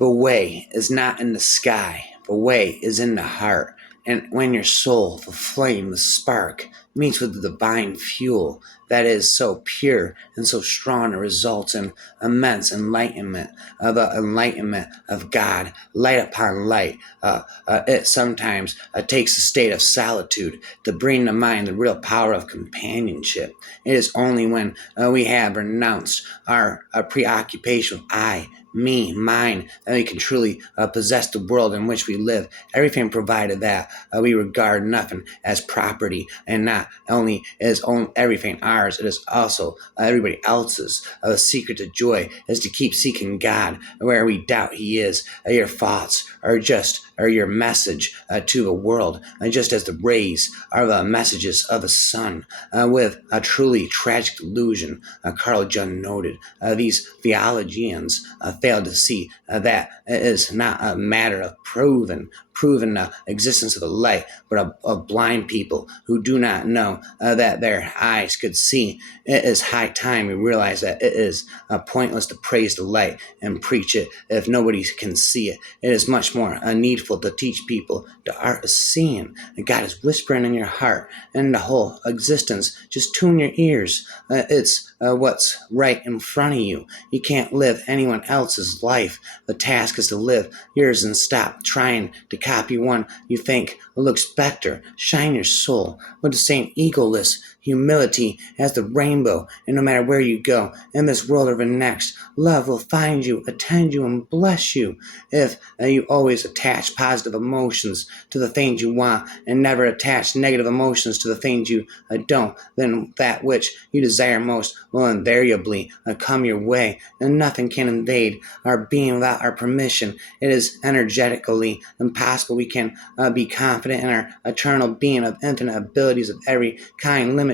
The way is not in the sky, the way is in the heart. And when your soul, the flame, the spark, meets with the divine fuel that is so pure and so strong, it results in immense enlightenment, the enlightenment of God, light upon light. It sometimes takes a state of solitude to bring to mind the real power of companionship. It is only when we have renounced our preoccupation with I, me, mine, that we can truly possess the world in which we live. Everything provided that we regard nothing as property, and not only is everything ours, it is also everybody else's. The secret to joy is to keep seeking God where we doubt He is. Your thoughts are your message to the world, just as the rays are the messages of the sun. With a truly tragic delusion, Carl Jung noted, these theologians fail to see that it is not a matter of proven the existence of the light, but of blind people who do not know that their eyes could see. It is high time we realize that it is pointless to praise the light and preach it if nobody can see it. It is much more needful to teach people the art of seeing. And God is whispering in your heart and the whole existence. Just tune your ears. It's what's right in front of you. You can't live anyone else's life. The task is to live yours and stop trying to copy one you think looks better. Shine your soul with the same egoless humility as the rainbow, and no matter where you go in this world or the next, love will find you, attend you, and bless you. If you always attach positive emotions to the things you want and never attach negative emotions to the things you don't, then that which you desire most will invariably come your way, and nothing can invade our being without our permission. It is energetically impossible. We can be confident in our eternal being of infinite abilities of every kind, limited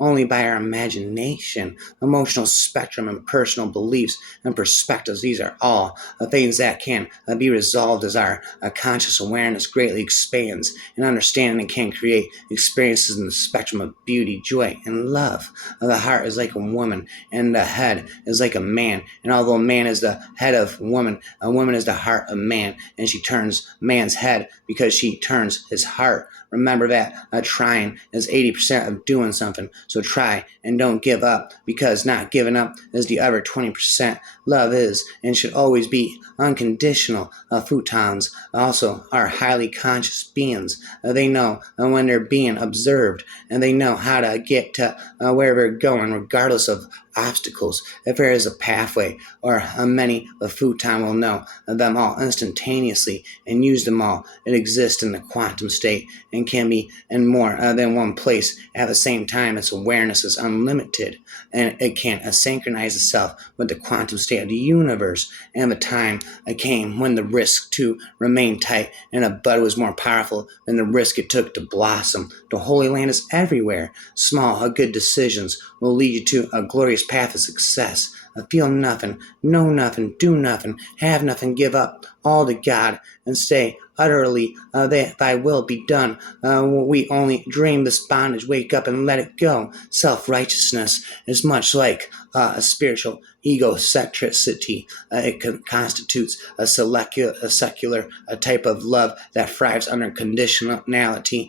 only by our imagination, emotional spectrum, and personal beliefs and perspectives. These are all things that can be resolved as our conscious awareness greatly expands, and understanding can create experiences in the spectrum of beauty, joy, and love. The heart is like a woman, and the head is like a man. And although man is the head of woman, a woman is the heart of man, and she turns man's head because she turns his heart. Remember that trying is 80% of doing something. So try and don't give up, because not giving up is the other 20%. Love is and should always be unconditional. Futons also are highly conscious beings. They know when they're being observed, and they know how to get to where they're going regardless of obstacles. If there is a pathway or many, the futon will know them all instantaneously and use them all. It exists in the quantum state and can be in more than one place at the same time. Its awareness is unlimited, and it can synchronize itself with the quantum state of the universe. And the time came when the risk to remain tight in a bud was more powerful than the risk it took to blossom. The Holy Land is everywhere. Small, good decisions will lead you to a glorious path of success. Feel nothing, know nothing, do nothing, have nothing, give up all to God, and stay utterly that thy will be done. We only dream this bondage, wake up and let it go. Self-righteousness is much like a spiritual egocentricity. It constitutes a secular type of love that thrives under conditionality,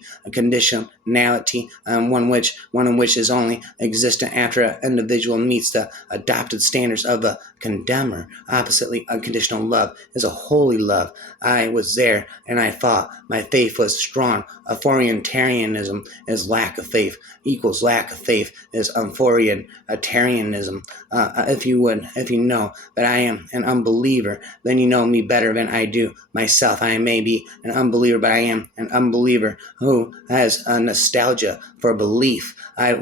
one in which is only existent after an individual meets the adopted standards of the condemner. Oppositely, unconditional love is a holy love. I was there, and I thought my faith was strong. Authoritarianism is lack of faith, equals lack of faith is authoritarianism. If you know that I am an unbeliever, then you know me better than I do myself. I may be an unbeliever, but I am an unbeliever who has a nostalgia for belief. I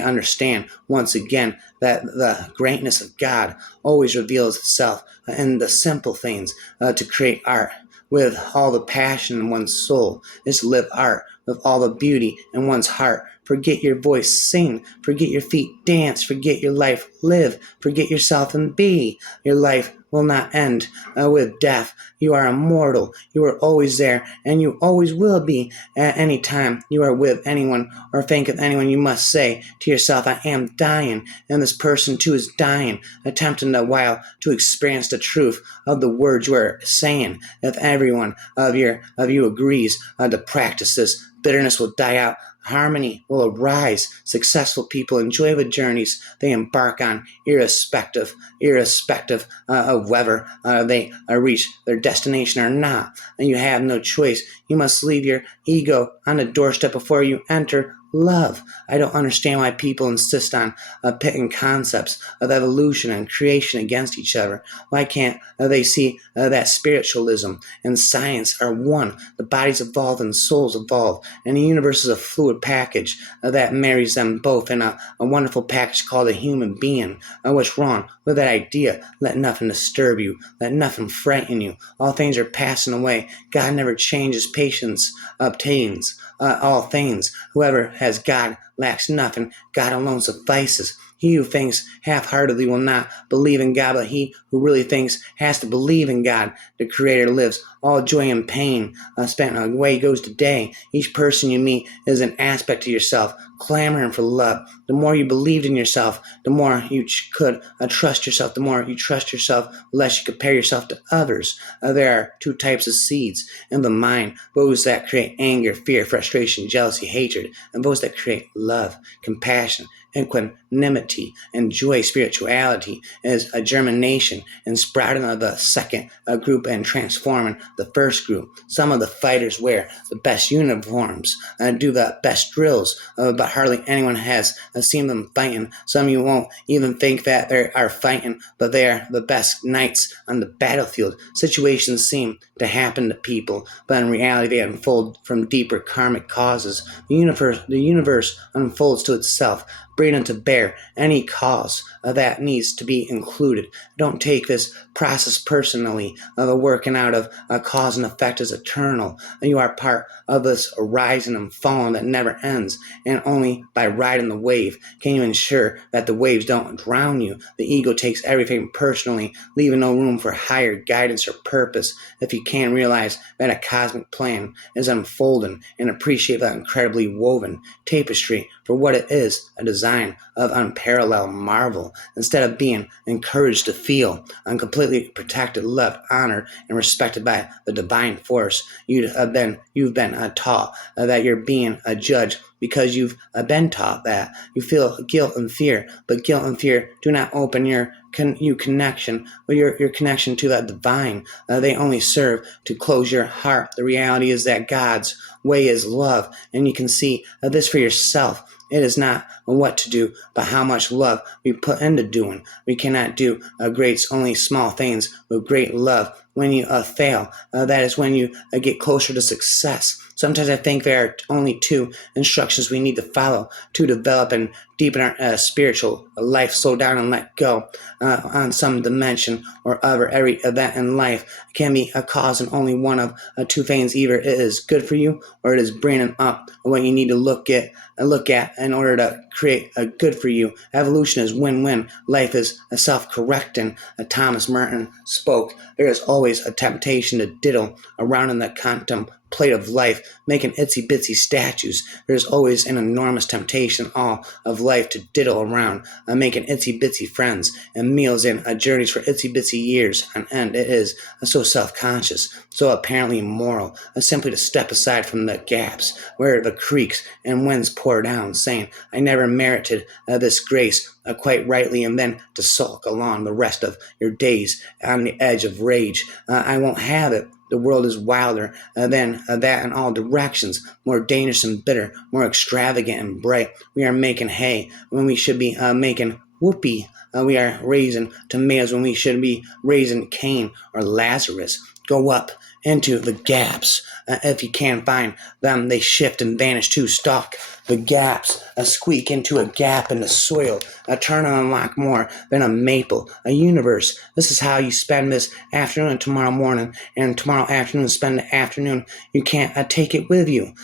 understand once again that the greatness of God always reveals itself in the simple things. To create art with all the passion in one's soul is to live art with all the beauty in one's heart. forget your voice, sing, forget your feet, dance, forget your life, live, forget yourself and be. Your life will not end with death. You are immortal. You are always there, and you always will be. At any time you are with anyone or think of anyone, you must say to yourself, I am dying, and this person too is dying, attempting a while to experience the truth of the words you are saying. If everyone of you agrees to practice this, bitterness will die out. Harmony will arise. Successful people enjoy the journeys they embark on, irrespective of whether they reach their destination or not. And you have no choice. You must leave your ego on the doorstep before you enter love. I don't understand why people insist on pitting concepts of evolution and creation against each other. Why can't they see that spiritualism and science are one? The bodies evolve and souls evolve, and the universe is a fluid package that marries them both in a wonderful package called a human being. What's wrong with that idea? Let nothing disturb you. Let nothing frighten you. All things are passing away. God never changes. Patience obtains all things. Whoever has God lacks nothing. God alone suffices. He who thinks half-heartedly will not believe in God, but he who really thinks has to believe in God. The Creator lives. All joy and pain spent away goes to day. Each person you meet is an aspect of yourself, clamoring for love. The more you believed in yourself, the more you could trust yourself. The more you trust yourself, the less you compare yourself to others. There are two types of seeds in the mind: those that create anger, fear, frustration, jealousy, hatred, and those that create love, compassion, equanimity, and joy. Spirituality is a germination and sprouting of the second group and transforming the first group. Some of the fighters wear the best uniforms, do the best drills, but hardly anyone has seen them fighting. Some you won't even think that they are fighting, but they are the best knights on the battlefield. Situations seem to happen to people, but in reality they unfold from deeper karmic causes. The universe unfolds to itself, bringing to bear any cause that needs to be included. Don't take this process personally. The working out of a cause and effect is eternal. You are part of this rising and falling that never ends, and only by riding the wave can you ensure that the waves don't drown you. The ego takes everything personally, leaving no room for higher guidance or purpose. If you can't realize that a cosmic plan is unfolding and appreciate that incredibly woven tapestry for what it is, a design of unparalleled marvel, instead of being encouraged to feel completely protected, loved, honored, and respected by the divine force, you've been taught that you're being a judge because you've been taught that. You feel guilt and fear, but guilt and fear do not open your connection or your connection to the divine. They only serve to close your heart. The reality is that God's way is love, and you can see this for yourself. It is not what to do, but how much love we put into doing. We cannot do great, only small things with great love. When you fail, that is when you get closer to success. Sometimes I think there are only two instructions we need to follow to develop and deepen our spiritual life. Slow down and let go on some dimension or other. Every event in life can be a cause and only one of two things. Either it is good for you or it is bringing up what you need to look at in order to create a good for you. Evolution is win-win. Life is a self-correcting. Thomas Merton spoke. There is always a temptation to diddle around in the contemplate of life, making itsy-bitsy statues. There's always an enormous temptation all of life to diddle around, making itsy-bitsy friends and meals and journeys for itsy-bitsy years on end. It is so self-conscious, so apparently immoral, simply to step aside from the gaps where the creeks and winds pour down, saying, I never merited this grace quite rightly, and then to sulk along the rest of your days on the edge of rage. I won't have it. The world is wilder than that in all directions, more dangerous and bitter, more extravagant and bright. We are making hay when we should be making whoopee. We are raising tomatoes when we should be raising Cain or Lazarus. Go up into the gaps. If you can't find them, they shift and vanish to stalk the gaps, a squeak into a gap in the soil, a turn and unlock more than a maple, a universe. This is how you spend this afternoon and tomorrow morning, and tomorrow afternoon spend the afternoon. You can't take it with you.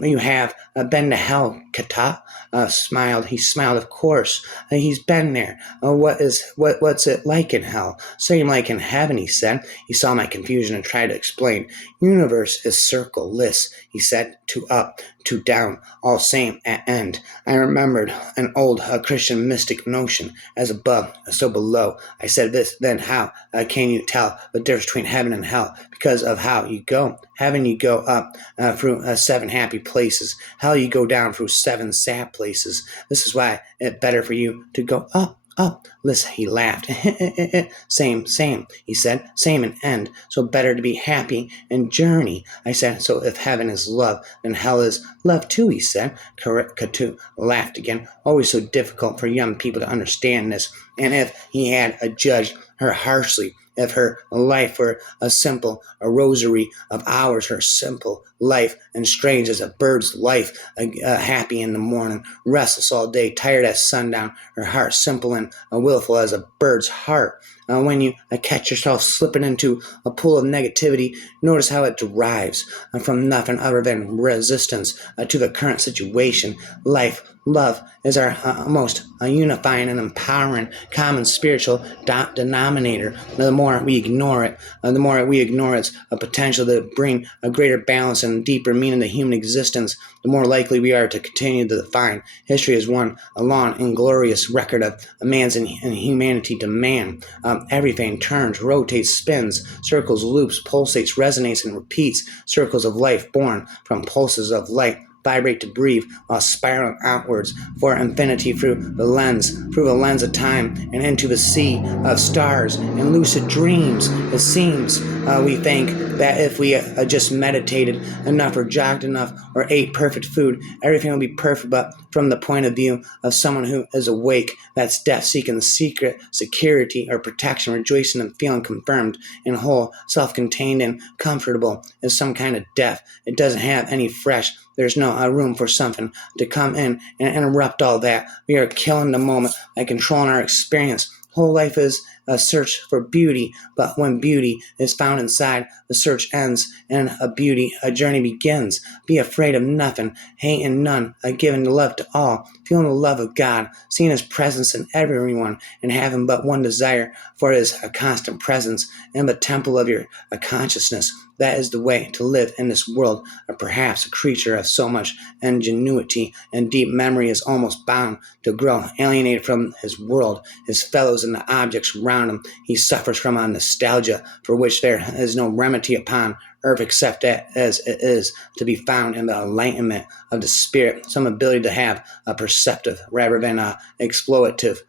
You have been to hell, Kata. Smiled. He smiled. Of course, he's been there. What's it like in hell? Same like in heaven, he said. He saw my confusion and tried to explain. Universe is circle-less, he said. To up, to down, all same at end. I remembered an old Christian mystic notion, as above, so below. I said this, then how can you tell the difference between heaven and hell? Because of how you go. Heaven, you go up through 7 happy places. Hell, you go down through 7 sad places. This is why it's better for you to go up. Up. Listen, he laughed. Same, he said. Same and end. So better to be happy and journey. I said, so if heaven is love, then hell is love too, he said. Katu laughed again. Always so difficult for young people to understand this. And if he had judged her harshly, if her life were a rosary of hours, her simple life, and strange as a bird's life, happy in the morning, restless all day, tired at sundown, her heart simple and willful as a bird's heart. When you catch yourself slipping into a pool of negativity, notice how it derives from nothing other than resistance to the current situation. Life, love is our most unifying and empowering common spiritual denominator. The more we ignore it, its potential to bring a greater balance and deeper meaning to human existence, the more likely we are to continue to define history as one a long and glorious record of a man's inhumanity to man. Everything turns, rotates, spins, circles, loops, pulsates, resonates, and repeats. Circles of life born from pulses of light vibrate to breathe while spiraling outwards for infinity through the lens of time and into the sea of stars and lucid dreams. It seems we think that if we just meditated enough or jogged enough or ate perfect food, everything will be perfect, but from the point of view of someone who is awake, that's death seeking the secret, security, or protection, rejoicing and feeling confirmed and whole, self-contained and comfortable is some kind of death. It doesn't have any fresh. There's no room for something to come in and interrupt all that. We are killing the moment by controlling our experience. Whole life is a search for beauty, but when beauty is found inside, the search ends and a journey begins. Be afraid of nothing, hating none, giving the love to all, feeling the love of God, seeing His presence in everyone, and having but one desire for His constant presence in the temple of your consciousness. That is the way to live in this world, or perhaps a creature of so much ingenuity and deep memory is almost bound to grow alienated from his world, his fellows, and the objects around him. He suffers from a nostalgia for which there is no remedy upon earth except as it is to be found in the enlightenment of the spirit, some ability to have a perceptive rather than a exploitative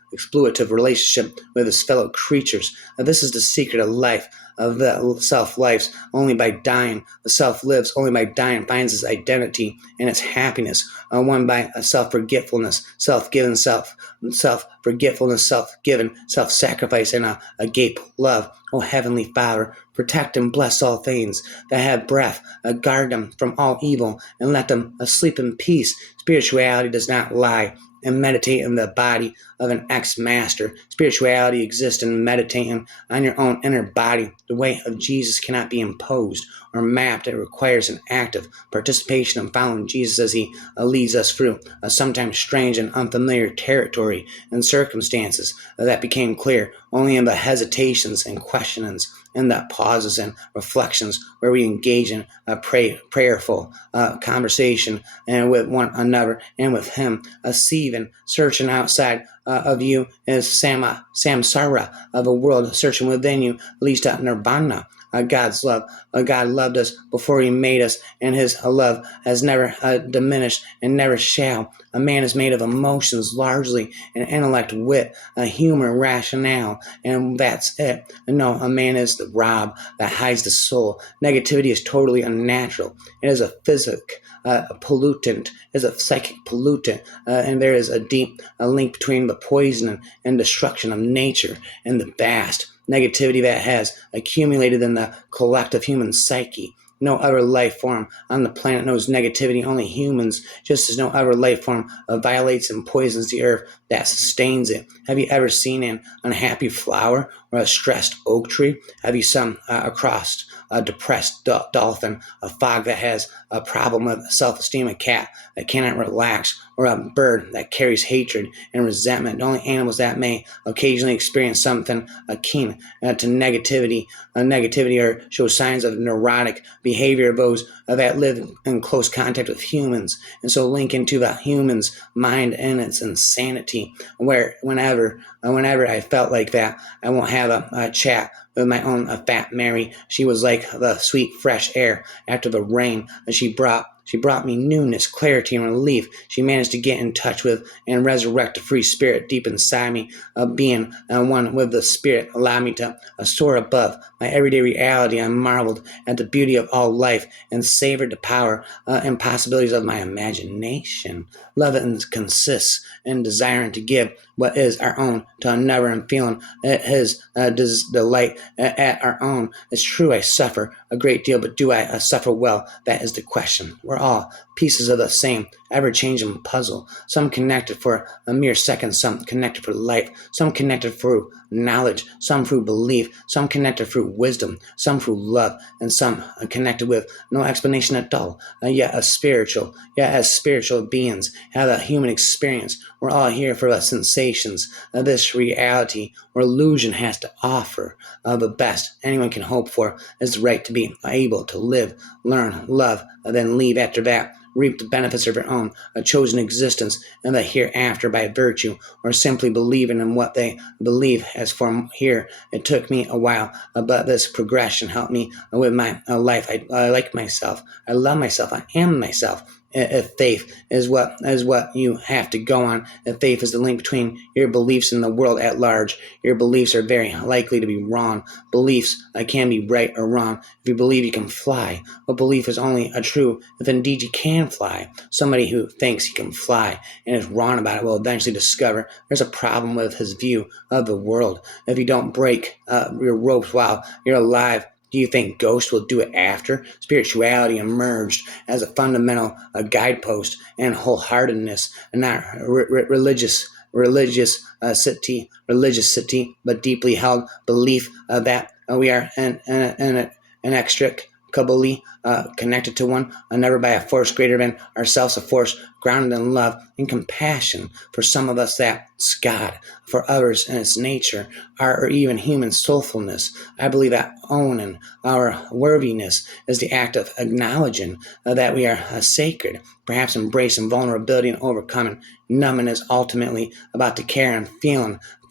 relationship with his fellow creatures. This is the secret of life. Of the self lives only by dying. The self lives only by dying, finds its identity and its happiness, won by a self-forgetfulness, self-given, self-forgetfulness, self-given, self-sacrifice, and a agape love. O Heavenly Father, protect and bless all things that have breath, guard them from all evil, and let them sleep in peace. Spirituality does not lie and meditate in the body of an ex-master. Spirituality exists in meditating on your own inner body. The way of Jesus cannot be imposed or mapped. It requires an active participation in following Jesus as He leads us through sometimes strange and unfamiliar territory and circumstances that became clear only in the hesitations and questionings and the pauses and reflections where we engage in a prayerful conversation and with one another and with Him, searching outside of you is samsara of a world searching within you leads to nirvana. God's love. God loved us before He made us, and His love has never diminished and never shall. A man is made of emotions largely, and intellect, wit, humor, rationale, and that's it. No, a man is the rob that hides the soul. Negativity is totally unnatural. It is a pollutant, is a psychic pollutant, and there is a deep link between the poison and destruction of nature and the vast negativity that has accumulated in the collective human psyche. No other life form on the planet knows negativity, only humans, just as no other life form violates and poisons the earth that sustains it. Have you ever seen an unhappy flower or a stressed oak tree? Have you seen across a depressed dolphin, a fog that has a problem with self-esteem, a cat that cannot relax, or a bird that carries hatred and resentment? The only animals that may occasionally experience something akin to negativity or show signs of neurotic behavior of those that live in close contact with humans, and so link into the human's mind and its insanity. Whenever I felt like that, I won't have a chat with my own fat Mary. She was like the sweet fresh air after the rain. She brought me newness, clarity, and relief. She managed to get in touch with and resurrect the free spirit deep inside me. Being one with the spirit allowed me to soar above my everyday reality. I marveled at the beauty of all life and savored the power and possibilities of my imagination. Love consists in desiring to give what is our own to another and feeling his delight at our own. It's true, I suffer a great deal, but do I suffer well? That is the question. We're all pieces of the same ever-changing puzzle. Some connected for a mere second, some connected for life, some connected through knowledge, some through belief, some connected through wisdom, some through love, and some connected with no explanation at all. Yet as spiritual beings, have a human experience. We're all here for the sensations of this reality or illusion has to offer. The best anyone can hope for is the right to be able to live, learn, love, and then leave after that. Reap the benefits of their own, a chosen existence, and the hereafter by virtue, or simply believing in what they believe. As for here, it took me a while, but this progression helped me with my life. I like myself. I love myself. I am myself. If faith is what you have to go on, if faith is the link between your beliefs and the world at large, your beliefs are very likely to be wrong. Beliefs can be right or wrong. If you believe you can fly, but belief is only true if indeed you can fly. Somebody who thinks he can fly and is wrong about it will eventually discover there's a problem with his view of the world. If you don't break your ropes while you're alive, do you think ghosts will do it after? Spirituality emerged as a fundamental guidepost and wholeheartedness, and not religiosity, but deeply held belief that we are inextricably connected to one another by a force greater than ourselves, a force grounded in love and compassion. For some of us, that's God. For others, and its nature, or even human soulfulness. I believe that owning our worthiness is the act of acknowledging that we are sacred, perhaps embracing vulnerability and overcoming numbing is ultimately about the care and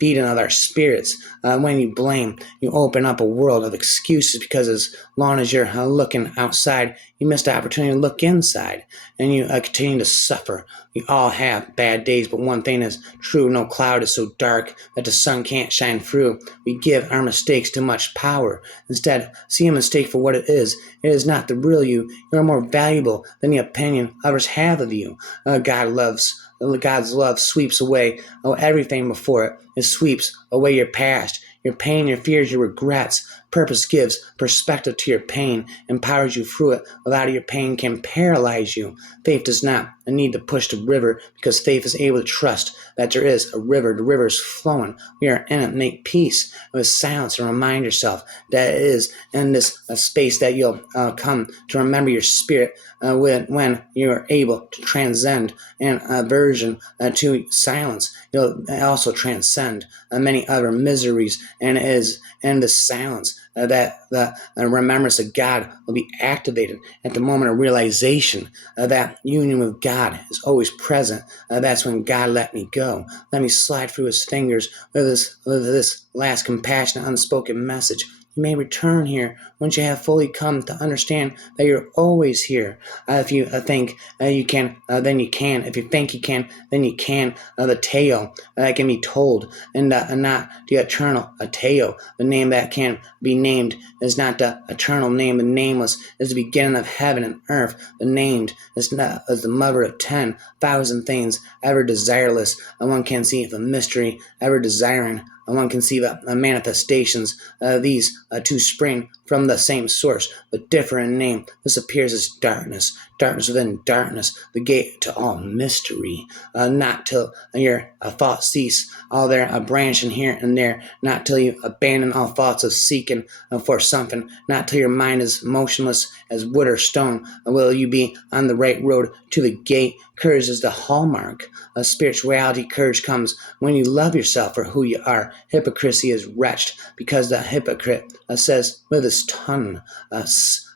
feeding of our spirits. When you blame, you open up a world of excuses because as long as you're looking outside, you miss the opportunity to look inside, and you continue to suffer. We all have bad days, but one thing is true: no cloud is so dark that the sun can't shine through. We give our mistakes too much power. Instead, see a mistake for what it is. It is not the real you. You are more valuable than the opinion others have of you. God's love sweeps away everything before it. It sweeps away your past, your pain, your fears, your regrets. Purpose gives perspective to your pain, empowers you through it. Without your pain can paralyze you. Faith does not need to push the river because faith is able to trust that there is a river. The river is flowing. We are in it. Make peace with silence and remind yourself that it is in this space that you'll come to remember your spirit when you are able to transcend an aversion to silence. You'll also transcend many other miseries, and it is in the silence that the remembrance of God will be activated at the moment of realization. That union with God is always present. That's when God let me go. Let me slide through his fingers with this last compassionate unspoken message. You may return here once you have fully come to understand that you're always here. If you think you can, then you can. If you think you can, then you can. The tale that can be told, and not the eternal tale. The name that can be named is not the eternal name. The nameless is the beginning of heaven and earth. The named is the mother of 10,000 things ever desireless. One can see the mystery ever desiring one can see the manifestations. These two spring from the same source, but differ in name. This appears as darkness, darkness within darkness, the gate to all mystery. Not till your thoughts cease, all there a branching here and there, not till you abandon all thoughts of seeking for something, not till your mind is motionless as wood or stone, will you be on the right road to the gate. Courage is the hallmark of spirituality. Courage comes when you love yourself for who you are. Hypocrisy is wretched because the hypocrite says with his tongue,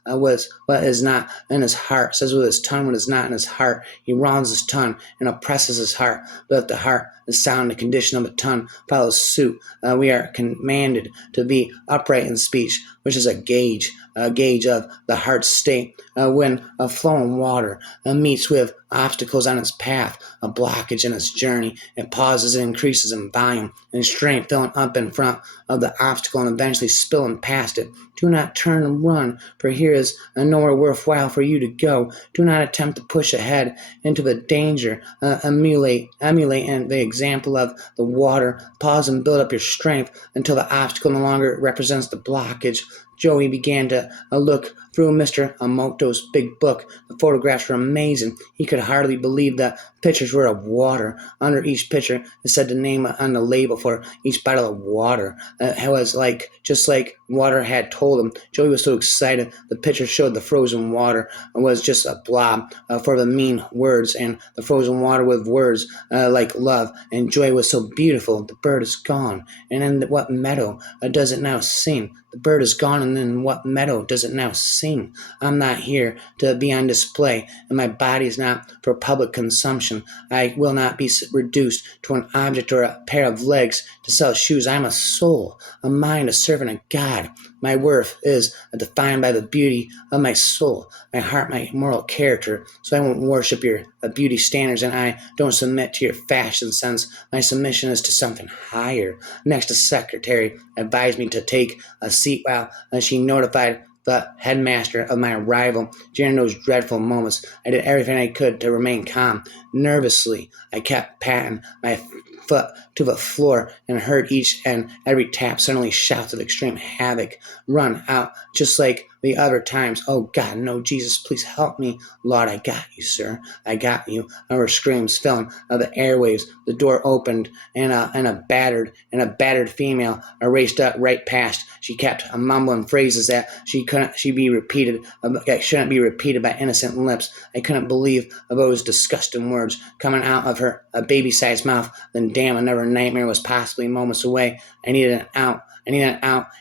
was what is not in his heart, says with his tongue what is not in his heart. He wrongs his tongue and oppresses his heart. But if the heart is sound, the condition of the tongue follows suit. We are commanded to be upright in speech, which is a gauge of the heart's state. When a flowing water meets with obstacles on its path, a blockage in its journey, it pauses and increases in volume and strength, filling up in front of the obstacle and eventually spilling past it. Do not turn and run, for here is nowhere worthwhile for you to go. Do not attempt to push ahead into the danger. Emulate and the example of the water. Pause and build up your strength until the obstacle no longer represents the blockage. Joey began to look through Mr. Amoto's big book. The photographs were amazing. He could hardly believe the pictures were of water. Under each picture, it said the name on the label for each bottle of water. It was just like water had told him. Joey was so excited. The picture showed the frozen water was just a blob for the mean words, and the frozen water with words like love. And joy was so beautiful. The bird is gone. And in what meadow does it now sing? The bird is gone, and in what meadow does it now sing? I'm not here to be on display, and my body is not for public consumption. I will not be reduced to an object or a pair of legs to sell shoes. I am a soul, a mind, a servant of God. My worth is defined by the beauty of my soul, my heart, my moral character. So I won't worship your beauty standards, and I don't submit to your fashion sense. My submission is to something higher. Next, the secretary advised me to take a seat while she notified the headmaster of my arrival. During those dreadful moments, I did everything I could to remain calm. Nervously, I kept patting my foot to the floor and heard each and every tap. Suddenly shouts of extreme havoc run out just like the other times. Oh God, no, Jesus, please help me. Lord, I got you, sir. I got you. Our screams filling the airwaves. The door opened and a battered female raced up right past. She kept mumbling phrases that shouldn't be repeated by innocent lips. I couldn't believe those disgusting words coming out of her baby-sized mouth. Then damn, another nightmare was possibly moments away. I needed an out.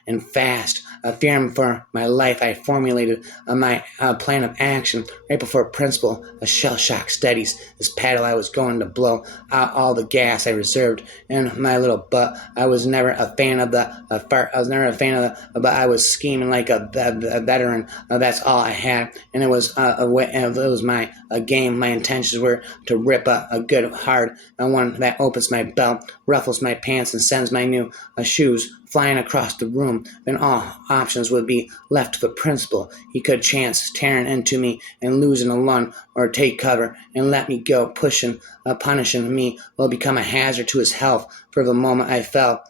And fast. Fearing for my life, I formulated my plan of action. Right before principal, a shell shock steadies this paddle. I was going to blow out all the gas I reserved in my little butt. I was never a fan of the fart. But I was scheming like a veteran. That's all I had, and it was my game. My intentions were to rip a good hard one that opens my belt, ruffles my pants, and sends my new shoes flying across the room. Then all options would be left to the principal. He could chance tearing into me and losing a lung, or take cover and let me go. Punishing me will become a hazard to his health. For the moment I felt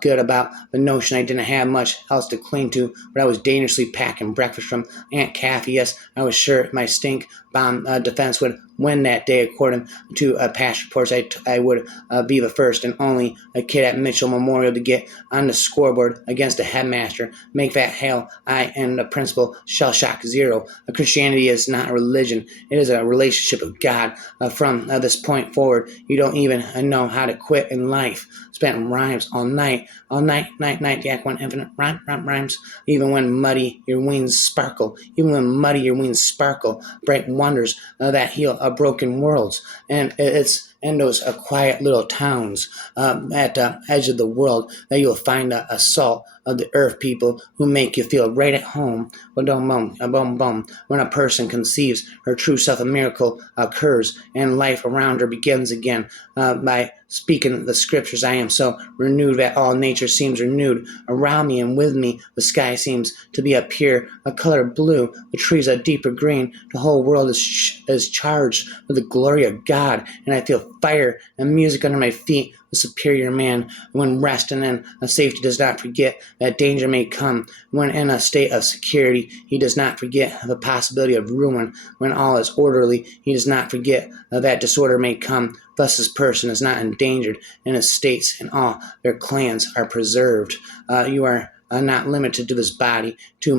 good about the notion. I didn't have much else to cling to, but I was dangerously packing breakfast from Aunt Kathy. Yes, I was sure my stink bomb defense would win that day. According to past reports, I would be the first and only kid at Mitchell Memorial to get on the scoreboard against the headmaster. Make that hail, I and the principal shell shock zero. Christianity is not a religion. It is a relationship with God. From this point forward, you don't even know how to quit in life. Spent rhymes all night, Jack went infinite rhymes. Even when muddy, your wings sparkle. Bright wonders that heal broken worlds. And it's in those quiet little towns at the edge of the world that you'll find a salt of the earth people who make you feel right at home. When a person conceives her true self, a miracle occurs and life around her begins again. By speaking the scriptures, I am so renewed that all nature seems renewed around me and with me. The sky seems to be a color blue, the trees a deeper green. The whole world is charged with the glory of God, and I feel fire and music under my feet, the superior man. When resting in safety does not forget that danger may come. When in a state of security, he does not forget the possibility of ruin. When all is orderly, he does not forget that disorder may come. Thus his person is not endangered, and his states and all their clans are preserved. You are not limited to this body, to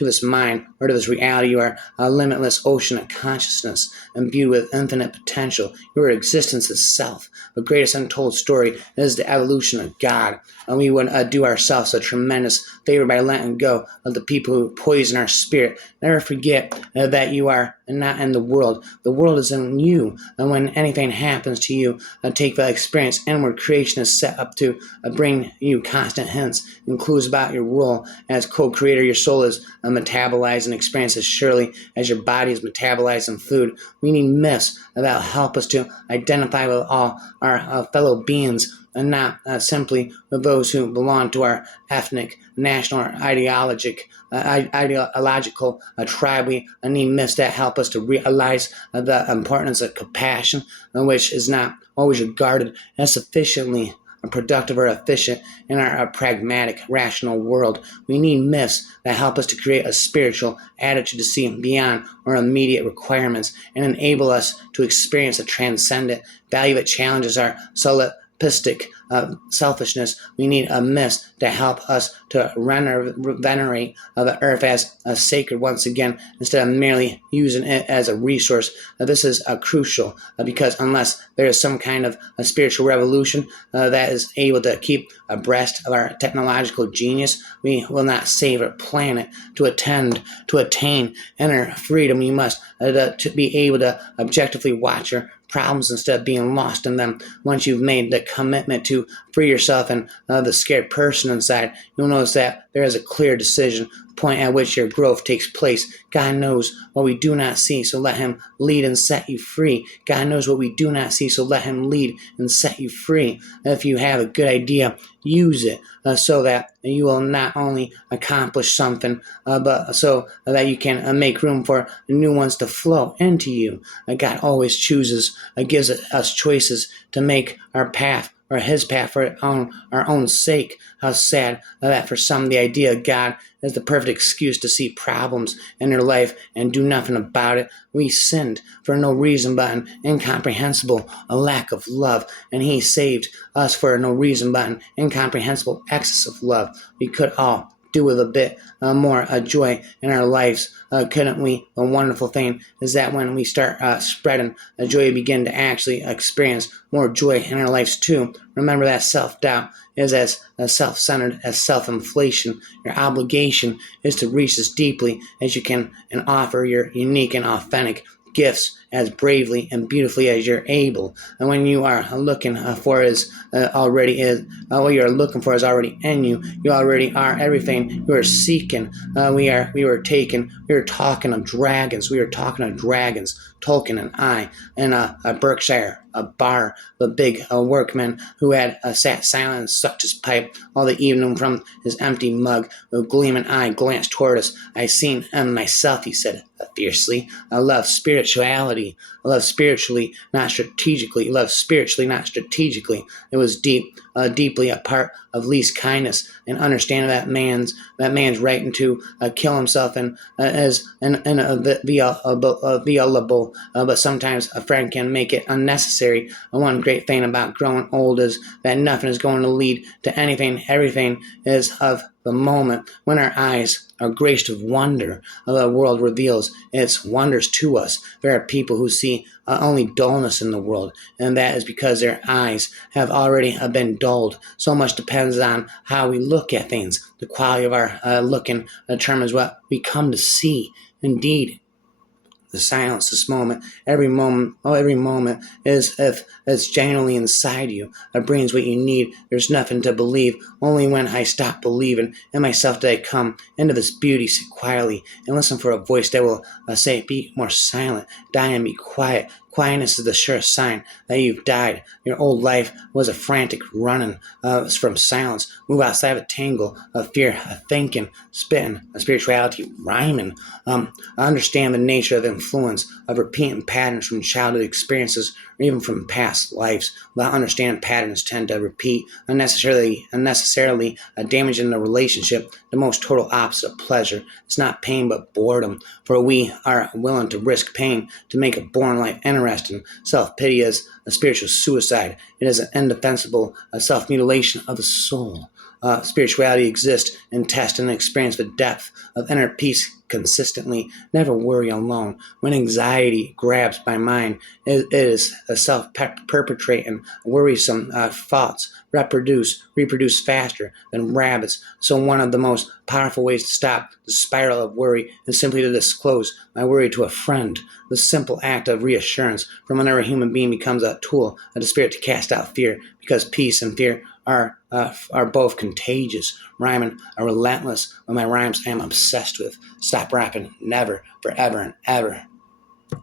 this mind, or to this reality. You are a limitless ocean of consciousness, imbued with infinite potential. Your existence itself. The greatest untold story is the evolution of God. And we would do ourselves a tremendous favor by letting go of the people who poison our spirit. Never forget that you are not in the world. The world is in you. And when anything happens to you, take the experience. Inward creation is set up to bring you constant hints and clues about your role as co-creator. Your soul is metabolized and experienced as surely as your body is metabolized in food. We need myths that help us to identify with all our fellow beings, and not simply with those who belong to our ethnic, national, or ideological tribe. We need myths that help us to realize the importance of compassion, which is not always regarded as sufficiently productive or efficient in our pragmatic, rational world. We need myths that help us to create a spiritual attitude to see beyond our immediate requirements and enable us to experience a transcendent value that challenges our solipsistic selfishness. We need a myth to help us to venerate the earth as a sacred once again, instead of merely using it as a resource. This is crucial because unless there is some kind of a spiritual revolution that is able to keep abreast of our technological genius, we will not save our planet. To attain inner freedom, we must to be able to objectively watch our problems instead of being lost in them. Once you've made the commitment to free yourself and the scared person inside, you'll notice that there is a clear decision point at which your growth takes place. God knows what we do not see, so let him lead and set you free. God knows what we do not see, so let him lead and set you free. If you have a good idea, use it so that you will not only accomplish something, but so that you can make room for new ones to flow into you. God always gives us choices to make our path or his path for our own sake. How sad that for some the idea of God is the perfect excuse to see problems in their life and do nothing about it. We sinned for no reason but an incomprehensible lack of love, and he saved us for no reason but an incomprehensible excess of love. We could all do with a bit more joy in our lives, couldn't we? The wonderful thing is that when we start spreading joy, we begin to actually experience more joy in our lives too. Remember that self-doubt is as self-centered as self-inflation. Your obligation is to reach as deeply as you can and offer your unique and authentic gifts as bravely and beautifully as you're able. And when you are looking for is already is what you're looking for is already in you. You already are everything you are seeking. We were talking of dragons. We were talking of dragons. Tolkien and I in a Berkshire, a bar, the big workman who had sat silent and sucked his pipe all the evening from his empty mug. With gleaming eye glanced toward us. I seen myself, he said fiercely. I love spirituality. I love spiritually, not strategically. I love spiritually, not strategically. It was deeply a part of least kindness and understanding that man's right to kill himself and as violable, but sometimes a friend can make it unnecessary. And one great thing about growing old is that nothing is going to lead to anything. Everything is of the moment. When our eyes are graced with wonder, the world reveals its wonders to us. There are people who see only dullness in the world, and that is because their eyes have already been dulled. So much depends on how we look at things. The quality of our looking determines what we come to see. Indeed, the silence, this moment, every moment is if it's genuinely inside you. It brings what you need. There's nothing to believe. Only when I stop believing in myself did I come into this beauty. Sit quietly and listen for a voice that will say, be more silent, die and be quiet. Quietness is the surest sign that you've died. Your old life was a frantic running from silence. Move outside of a tangle of fear, of thinking, spitting, of spirituality, rhyming. Understand the nature of influence, of repeating patterns from childhood experiences or even from past lives. Without understanding patterns tend to repeat unnecessarily damaging the relationship. The most total opposite of pleasure. It's not pain but boredom, for we are willing to risk pain to make a boring life interesting. Self-pity is a spiritual suicide. It is an indefensible self-mutilation of the soul. Spirituality exists in test and experience the depth of inner peace consistently. Never worry alone. When anxiety grabs my mind, it is a self-perpetrating, worrisome thoughts reproduce faster than rabbits. So one of the most powerful ways to stop the spiral of worry is simply to disclose my worry to a friend. The simple act of reassurance from another human being becomes a tool of the spirit to cast out fear, because peace and fear are both contagious. Rhyming are relentless. When my rhymes I am obsessed with. Stop rapping, never, forever and ever.